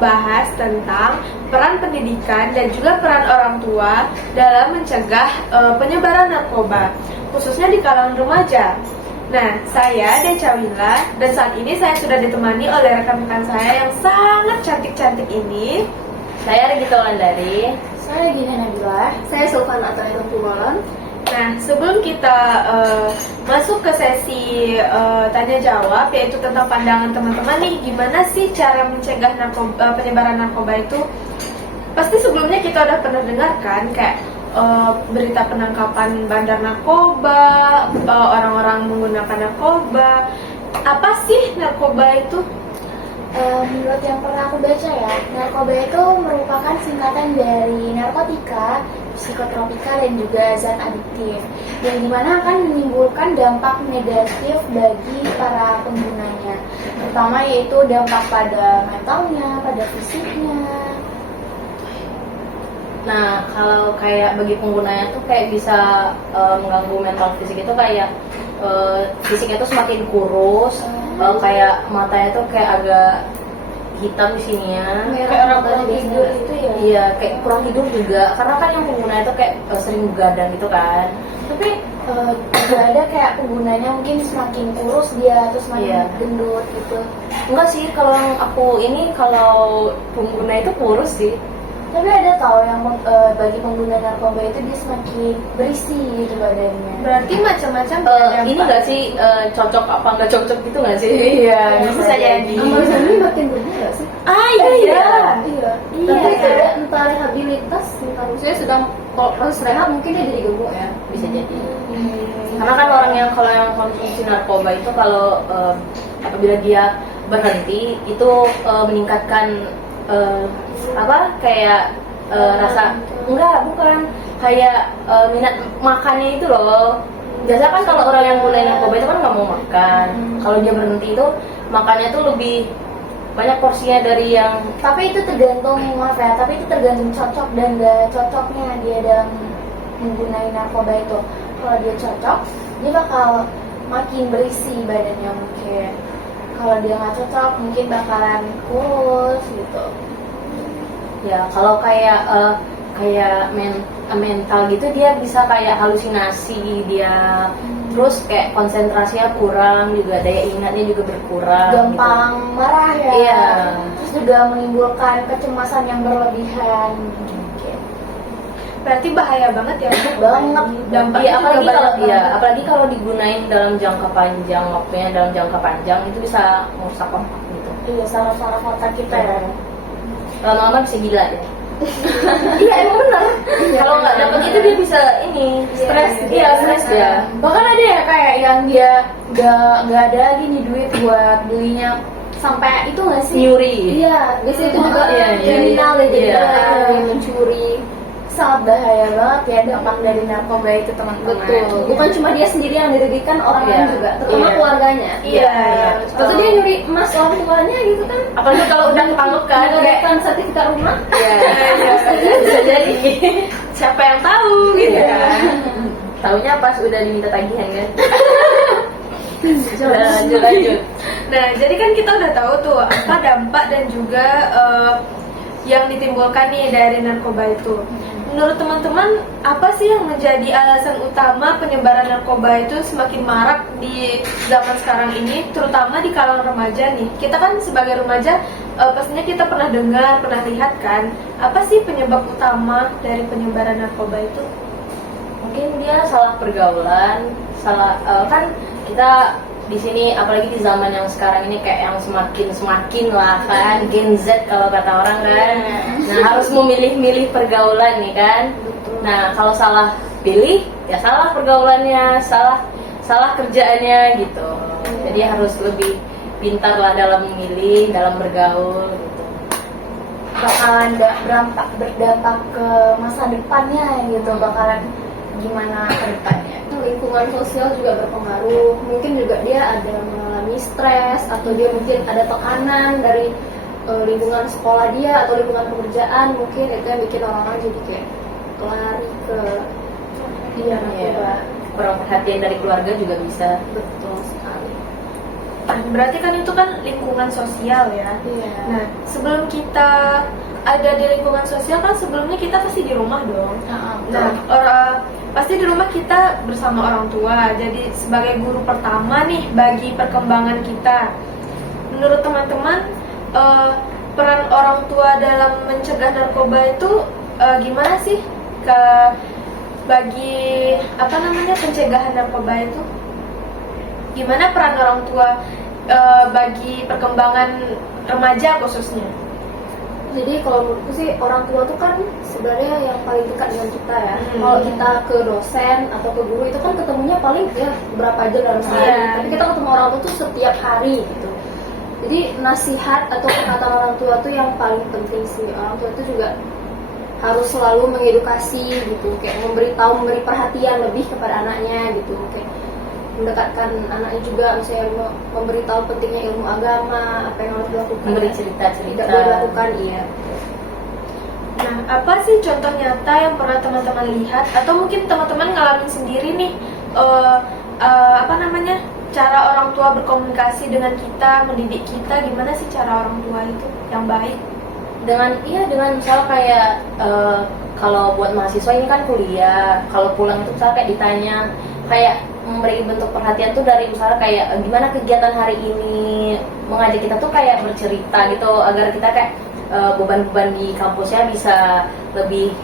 membahas tentang peran pendidikan dan juga peran orang tua dalam mencegah penyebaran narkoba, khususnya di kalangan remaja. Nah, saya Deca Wila, dan saat ini saya sudah ditemani oleh rekan-rekan saya yang sangat cantik-cantik ini. Saya Regita Wulandari. Saya Gina Nabila. Saya Sultan Atayur Purwolon. Nah, sebelum kita masuk ke sesi tanya jawab, yaitu tentang pandangan teman-teman nih, gimana sih cara mencegah penyebaran narkoba itu? Pasti sebelumnya kita udah pernah dengar kan, kayak berita penangkapan bandar narkoba, orang-orang menggunakan narkoba. Apa sih narkoba itu? Menurut yang pernah aku baca ya, narkoba itu merupakan singkatan dari narkotika, psikotropika, dan juga zat adiktif, yang dimana akan menimbulkan dampak negatif bagi para penggunanya, terutama yaitu dampak pada mentalnya, pada fisiknya. Nah, kalau kayak bagi penggunanya tuh kayak bisa mengganggu mental fisik itu kayak fisiknya tuh semakin kurus, kayak matanya tuh kayak agak hitam di sininya, Kayak orang kurang tidur itu ya? Iya, kayak kurang tidur juga, karena kan yang penggunanya tuh kayak sering begadang gitu kan. Tapi juga ada kayak penggunanya mungkin semakin kurus dia, terus semakin gendut gitu. Enggak sih, kalau yang aku ini kalau pengguna itu kurus sih. Tapi ada tau yang bagi pengguna narkoba itu dia semakin berisi gitu badannya. Berarti macam-macam Ini nggak sih cocok apa nggak cocok gitu nggak sih? Iya, bisa jadi. Ini makin gede nggak sih? Iya. Tapi ada entah rehabilitas, entah misalnya sedang kalau proses rehab mungkin dia jadi gemuk ya. Bisa jadi. Karena kan orang yang kalau yang konsumsi narkoba itu kalau apabila dia berhenti itu meningkatkan kayak rasa bukan kayak minat makannya itu loh. Biasa kan kalau orang yang mulai narkoba itu kan nggak mau makan. Kalau dia berhenti itu makannya tuh lebih banyak porsinya dari yang. Tapi itu tergantung tapi itu tergantung cocok dan gak cocoknya dia dalam menggunakan narkoba itu. Kalau dia cocok, dia bakal makin berisi badannya mungkin. Kalau dia nggak cocok, mungkin bakalan kurus gitu. Ya, kalau kayak mental gitu dia bisa kayak halusinasi dia, terus kayak konsentrasinya kurang, juga daya ingatnya juga berkurang. Gampang gitu. marah ya. Iya. Terus juga menimbulkan kecemasan yang berlebihan. Berarti bahaya banget ya? Banget. Dampaknya apalagi kalau digunain dalam jangka panjang, waktunya dalam jangka panjang itu bisa merusak otak gitu. Iya, saraf-saraf otak kita ya. Lama-lama bisa gila ya. Iya, emang benar. Kalau nggak dapat itu dia bisa stres. Iya, stres ya. Bahkan ada ya kayak yang dia nggak ada lagi nih duit buat belinya, sampai itu nggak sih? Nyuri. Iya, biasanya itu juga kriminal ya, jadi yang mencuri. Sangat bahaya banget ya dampak dari narkoba itu, teman-teman. Betul. Bukan cuma dia sendiri yang dirugikan, orang lain juga, terutama keluarganya. Iya. Waktu dia nyuri emas orang tuanya gitu kan. Apalagi kalau udah ketangkep kan Menggunakan sertifikat rumah. Iya. Bisa jadi. Siapa yang tahu gitu kan? Taunya pas udah diminta tagihan kan. Lanjut. Nah, jadi kan kita udah tahu tuh apa dampak dan juga yang ditimbulkan nih dari narkoba itu. Menurut teman-teman, apa sih yang menjadi alasan utama penyebaran narkoba itu semakin marak di zaman sekarang ini, terutama di kalangan remaja nih? Kita kan sebagai remaja, pastinya kita pernah dengar, pernah lihat kan, apa sih penyebab utama dari penyebaran narkoba itu? Mungkin dia salah pergaulan, kan kita di sini apalagi di zaman yang sekarang ini kayak yang semakin lah kan, Gen Z kalau kata orang kan. Nah, harus memilih-milih pergaulan nih kan. Nah, kalau salah pilih ya salah pergaulannya, salah kerjaannya gitu. Jadi harus lebih pintar lah dalam memilih, dalam bergaul gitu. Bakalan berdampak ke masa depannya gitu, bakalan gimana ke depannya. Lingkungan sosial juga berpengaruh, mungkin juga dia ada mengalami stres, atau dia mungkin ada tekanan dari lingkungan sekolah dia atau lingkungan pekerjaan, mungkin itu yang bikin orang-orang jadi kayak lari ke narkoba. Kurang perhatian dari keluarga juga bisa. Betul sekali. Nah, berarti kan itu kan lingkungan sosial ya. Iya. Nah, sebelum kita ada di lingkungan sosial kan sebelumnya kita pasti di rumah dong. Nah, pasti di rumah kita bersama orang tua. Jadi sebagai guru pertama nih bagi perkembangan kita. Menurut teman-teman, peran orang tua dalam mencegah narkoba itu gimana sih bagi pencegahan narkoba itu? Gimana peran orang tua bagi perkembangan remaja khususnya? Jadi kalau menurutku sih orang tua tuh kan sebenarnya yang paling dekat dengan kita ya. Kalau kita ke dosen atau ke guru itu kan ketemunya paling ya berapa jam dalam sehari. Tapi kita ketemu orang tua tuh setiap hari gitu. Jadi nasihat atau perkataan orang tua tuh yang paling penting sih. Orang tua itu juga harus selalu mengedukasi gitu, kayak memberi perhatian lebih kepada anaknya gitu, kayak mendekatkan anaknya juga, misalnya memberitahu pentingnya ilmu agama, apa yang harus dilakukan, memberi cerita-cerita boleh dilakukan. Iya. Nah, apa sih contoh nyata yang pernah teman-teman lihat atau mungkin teman-teman ngalamin sendiri nih cara orang tua berkomunikasi dengan kita, mendidik kita, gimana sih cara orang tua itu yang baik? Dengan misal kayak kalau buat mahasiswa ini kan kuliah, kalau pulang itu misalnya kayak ditanya, kayak memberi bentuk perhatian tuh dari misalnya kayak gimana kegiatan hari ini, mengajak kita tuh kayak bercerita gitu agar kita kayak beban-beban di kampusnya bisa lebih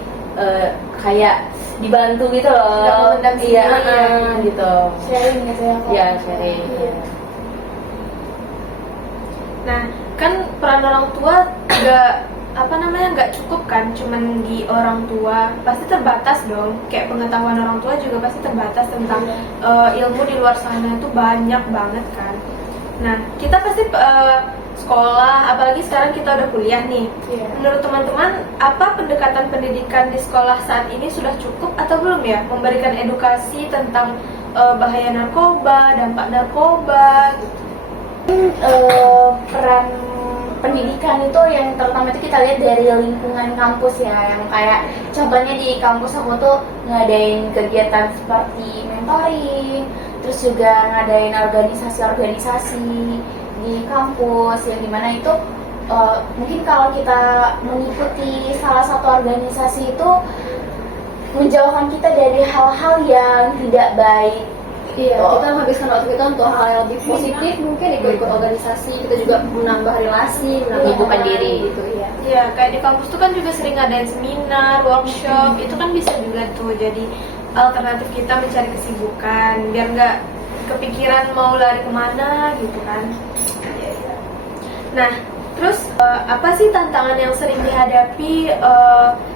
kayak dibantu gitu loh. Iya, gitu. Sharing gitu ya. Iya, sharing. Iya. Nah, kan peran orang tua nggak cukup kan cuman di orang tua, pasti terbatas dong, kayak pengetahuan orang tua juga pasti terbatas tentang ilmu di luar sana itu banyak banget kan. Nah, kita pasti sekolah, apalagi sekarang kita udah kuliah nih. Menurut teman-teman, apa pendekatan pendidikan di sekolah saat ini sudah cukup atau belum ya memberikan edukasi tentang bahaya narkoba, dampak narkoba gitu? Peran pendidikan itu yang terutama itu kita lihat dari lingkungan kampus ya, yang kayak contohnya di kampus aku tuh ngadain kegiatan seperti mentoring, terus juga ngadain organisasi-organisasi di kampus yang dimana itu mungkin kalau kita mengikuti salah satu organisasi itu menjauhkan kita dari hal-hal yang tidak baik. Iya, kita menghabiskan waktu kita untuk hal yang lebih positif, mungkin ikut organisasi, kita juga menambah relasi, menumbuhkan diri gitu. Iya, kayak di kampus tuh kan juga sering ngadain seminar, workshop, itu kan bisa juga tuh jadi alternatif kita mencari kesibukan, biar nggak kepikiran mau lari kemana gitu kan. Nah, terus apa sih tantangan yang sering dihadapi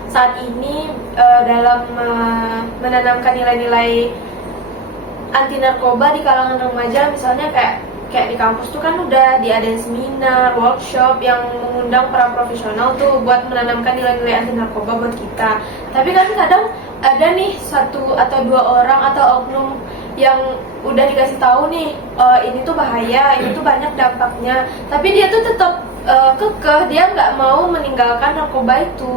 saat ini dalam menanamkan nilai-nilai anti narkoba di kalangan remaja? Misalnya kayak di kampus tuh kan udah diadain seminar, workshop yang mengundang para profesional tuh buat menanamkan nilai-nilai anti narkoba buat kita. Tapi kan kadang ada nih satu atau dua orang atau oknum yang udah dikasih tahu nih ini tuh bahaya, ini tuh banyak dampaknya, tapi dia tuh tetap kekeh, dia nggak mau meninggalkan narkoba itu.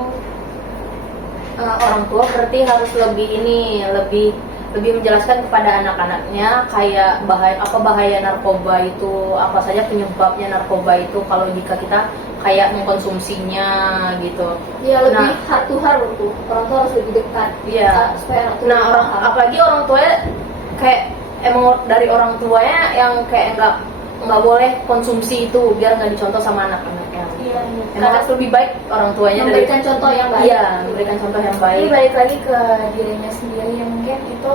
Orang tua berarti harus lebih menjelaskan kepada anak-anaknya kayak bahaya narkoba itu, apa saja penyebabnya narkoba itu kalau jika kita kayak mengkonsumsinya gitu. Ya lebih heart to heart tuh, orang tua harus lebih dekat. Iya. Supaya anak tua apalagi orang tuanya kayak emang dari orang tuanya yang kayak nggak boleh konsumsi itu biar nggak dicontoh sama anak-anaknya. Iya. Emang harus lebih baik orang tuanya memberikan contoh yang baik. Iya, memberikan contoh yang baik. Ini balik lagi ke dirinya sendiri yang mungkin itu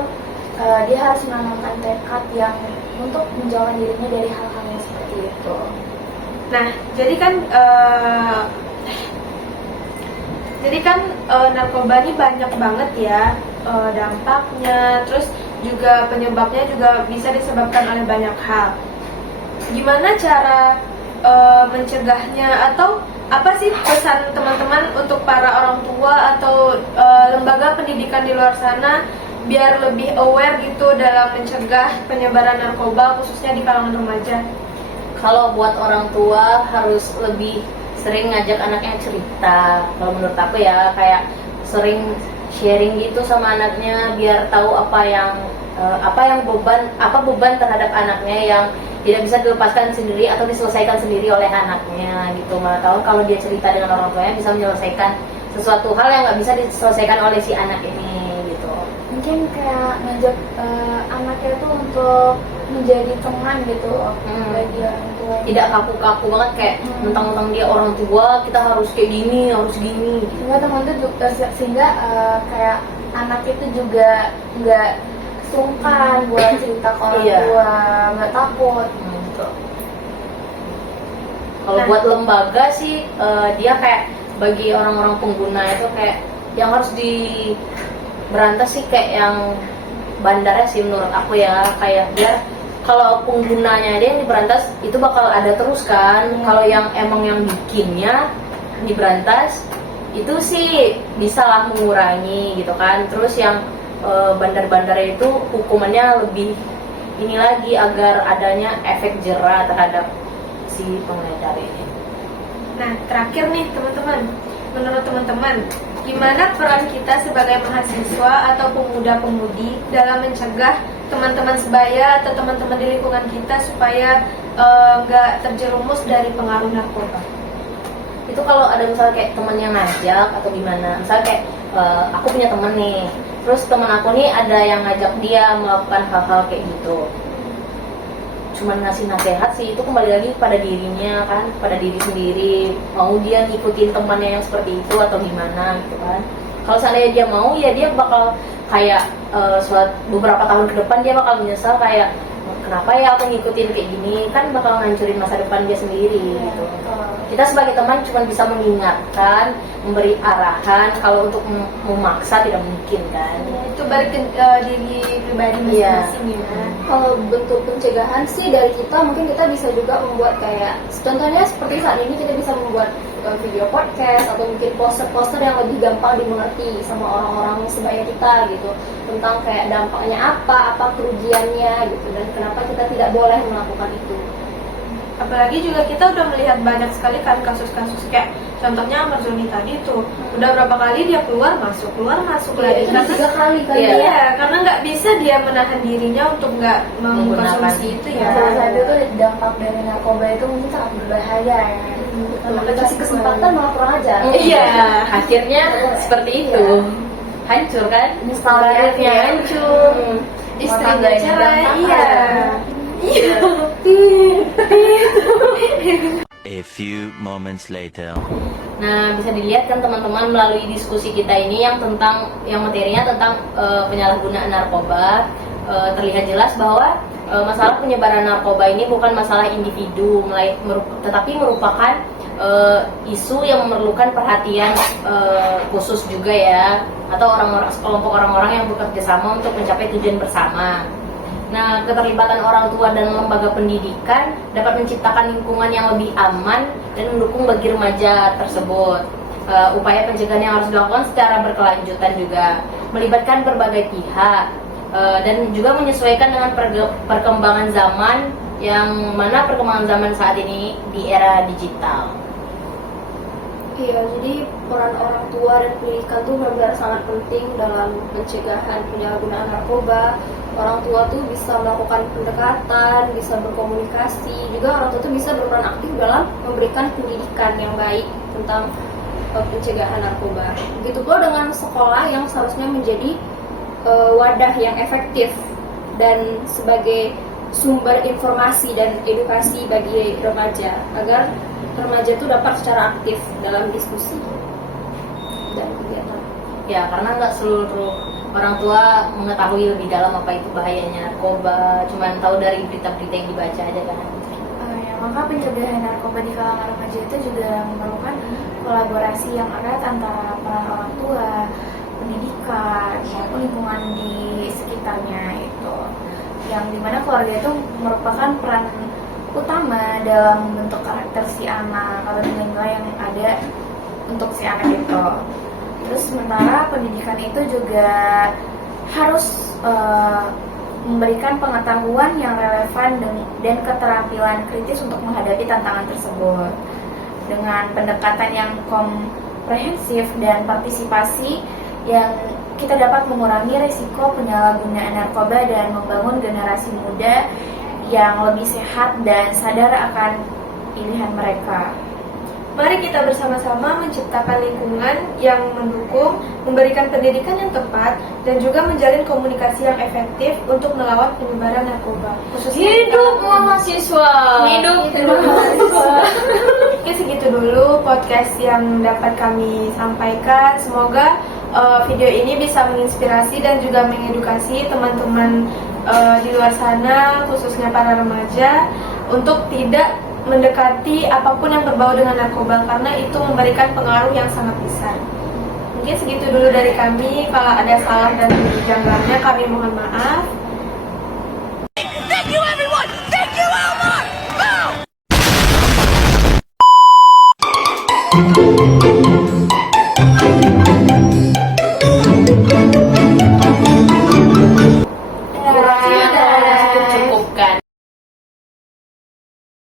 dia harus menanamkan tekad yang untuk menjauhkan dirinya dari hal-hal yang seperti itu. Nah, jadi kan narkoba ini banyak banget ya dampaknya, terus juga penyebabnya juga bisa disebabkan oleh banyak hal. Gimana cara mencegahnya, atau apa sih pesan teman-teman untuk para orang tua atau lembaga pendidikan di luar sana biar lebih aware gitu dalam mencegah penyebaran narkoba khususnya di kalangan remaja? Kalau buat orang tua harus lebih sering ngajak anaknya cerita. Kalau menurut aku ya kayak sering sharing gitu sama anaknya biar tahu apa beban terhadap anaknya yang tidak bisa dilepaskan sendiri atau diselesaikan sendiri oleh anaknya gitu. Malah tahu kalau dia cerita dengan orang tuanya bisa menyelesaikan sesuatu hal yang nggak bisa diselesaikan oleh si anak ini gitu. Mungkin kayak ngajak anaknya tuh untuk menjadi teman gitu bagi orang tua. Tidak kaku-kaku banget kayak mentang-mentang dia orang tua kita harus kayak gini, harus gini gitu. Sehingga teman itu juga sehingga kayak anak itu juga nggak sungkan buat cerita ke orang tua, nggak takut gitu. Kalau buat lembaga sih dia kayak bagi orang-orang pengguna itu kayak yang harus diberantas sih kayak yang bandarnya sih menurut aku ya, kayak biar kalau penggunanya dia yang diberantas itu bakal ada terus kan. Kalau yang emang yang bikinnya diberantas itu sih bisa lah mengurangi gitu kan. Terus yang bandar-bandarnya itu hukumannya lebih ini lagi agar adanya efek jera terhadap si pengedar ini. Nah, terakhir nih teman-teman, menurut teman-teman, gimana peran kita sebagai mahasiswa atau pemuda-pemudi dalam mencegah teman-teman sebaya atau teman-teman di lingkungan kita supaya nggak terjerumus dari pengaruh narkoba? Itu kalau ada misalnya kayak teman yang ngajak atau gimana, misalnya kayak aku punya temen nih, terus teman aku nih ada yang ngajak dia melakukan hal-hal kayak gitu, cuman ngasih nasihat sih, itu kembali lagi pada dirinya kan, pada diri sendiri, mau dia ngikutin temannya yang seperti itu atau gimana gitu kan. Kalau seandainya dia mau, ya dia bakal kayak beberapa tahun ke depan dia bakal menyesal kayak kenapa ya aku ngikutin kayak gini, kan bakal ngancurin masa depan dia sendiri gitu. Kita sebagai teman cuma bisa mengingatkan, memberi arahan, kalau untuk memaksa tidak mungkin kan. Itu balik ke diri pribadi masing-masing ya. Kalau bentuk pencegahan sih dari kita, mungkin kita bisa juga membuat kayak contohnya seperti saat ini kita bisa membuat video podcast atau mungkin poster-poster yang lebih gampang dimengerti sama orang-orang sebaya kita gitu, tentang kayak dampaknya apa kerugiannya gitu, dan kenapa kita tidak boleh melakukan itu. Apalagi juga kita udah melihat banyak sekali kan kasus-kasus kayak contohnya Amarzoni tadi tuh udah berapa kali dia keluar masuk lagi Itu 3 kali kan. Iya, karena nggak bisa dia menahan dirinya untuk nggak mengkonsumsi itu ya. Salah satu itu dampak dari narkoba itu mungkin sangat berbahaya ya. Kalau dikasih kesempatan malah kurang ajar. Iya, akhirnya seperti itu. Hancur kan? Karirnya hancur, Istrinya cerai, iya. A few moments later. Nah, bisa dilihat kan teman-teman melalui diskusi kita ini yang materinya tentang penyalahgunaan narkoba, terlihat jelas bahwa masalah penyebaran narkoba ini bukan masalah individu, tetapi merupakan isu yang memerlukan perhatian khusus juga ya, atau sekelompok orang-orang yang bekerja sama untuk mencapai tujuan bersama. Nah, keterlibatan orang tua dan lembaga pendidikan dapat menciptakan lingkungan yang lebih aman dan mendukung bagi remaja tersebut. Upaya pencegahan yang harus dilakukan secara berkelanjutan juga melibatkan berbagai pihak dan juga menyesuaikan dengan perkembangan zaman, yang mana perkembangan zaman saat ini di era digital. Iya, jadi peran orang tua dan pendidikan tuh benar-benar sangat penting dalam pencegahan penyalahgunaan narkoba. Orang tua tuh bisa melakukan pendekatan, bisa berkomunikasi, juga orang tua tuh bisa berperan aktif dalam memberikan pendidikan yang baik tentang pencegahan narkoba. Begitu pula dengan sekolah yang seharusnya menjadi wadah yang efektif dan sebagai sumber informasi dan edukasi bagi remaja, agar remaja itu dapat secara aktif dalam diskusi dan kegiatan. Ya, karena nggak seluruh orang tua mengetahui lebih dalam apa itu bahayanya narkoba, cuman tahu dari berita-berita yang dibaca aja kan. Ya, maka pencegahan narkoba di kalangan remaja itu juga memerlukan kolaborasi yang erat antara peran orang tua, pendidikan, maupun lingkungan di sekitarnya itu. Yang dimana keluarga itu merupakan peran utama dalam membentuk karakter si anak atau nilai-nilai yang ada untuk si anak itu. Terus sementara pendidikan itu juga harus memberikan pengetahuan yang relevan dan keterampilan kritis untuk menghadapi tantangan tersebut dengan pendekatan yang komprehensif dan partisipasi yang kita dapat mengurangi risiko penyalahgunaan narkoba dan membangun generasi muda yang lebih sehat dan sadar akan pilihan mereka. Mari kita bersama-sama menciptakan lingkungan yang mendukung, memberikan pendidikan yang tepat, dan juga menjalin komunikasi yang efektif untuk melawan penyebaran narkoba. Khususnya Hidup mahasiswa. Hidup mahasiswa. Oke, segitu dulu podcast yang dapat kami sampaikan. Semoga video ini bisa menginspirasi dan juga mengedukasi teman-teman di luar sana, khususnya para remaja, untuk tidak mendekati apapun yang berbau dengan narkoba karena itu memberikan pengaruh yang sangat besar. Mungkin segitu dulu dari kami. Kalau ada salah dan kejanggalannya kami mohon maaf. Thank you, everyone! Thank you, Elmar! Boom!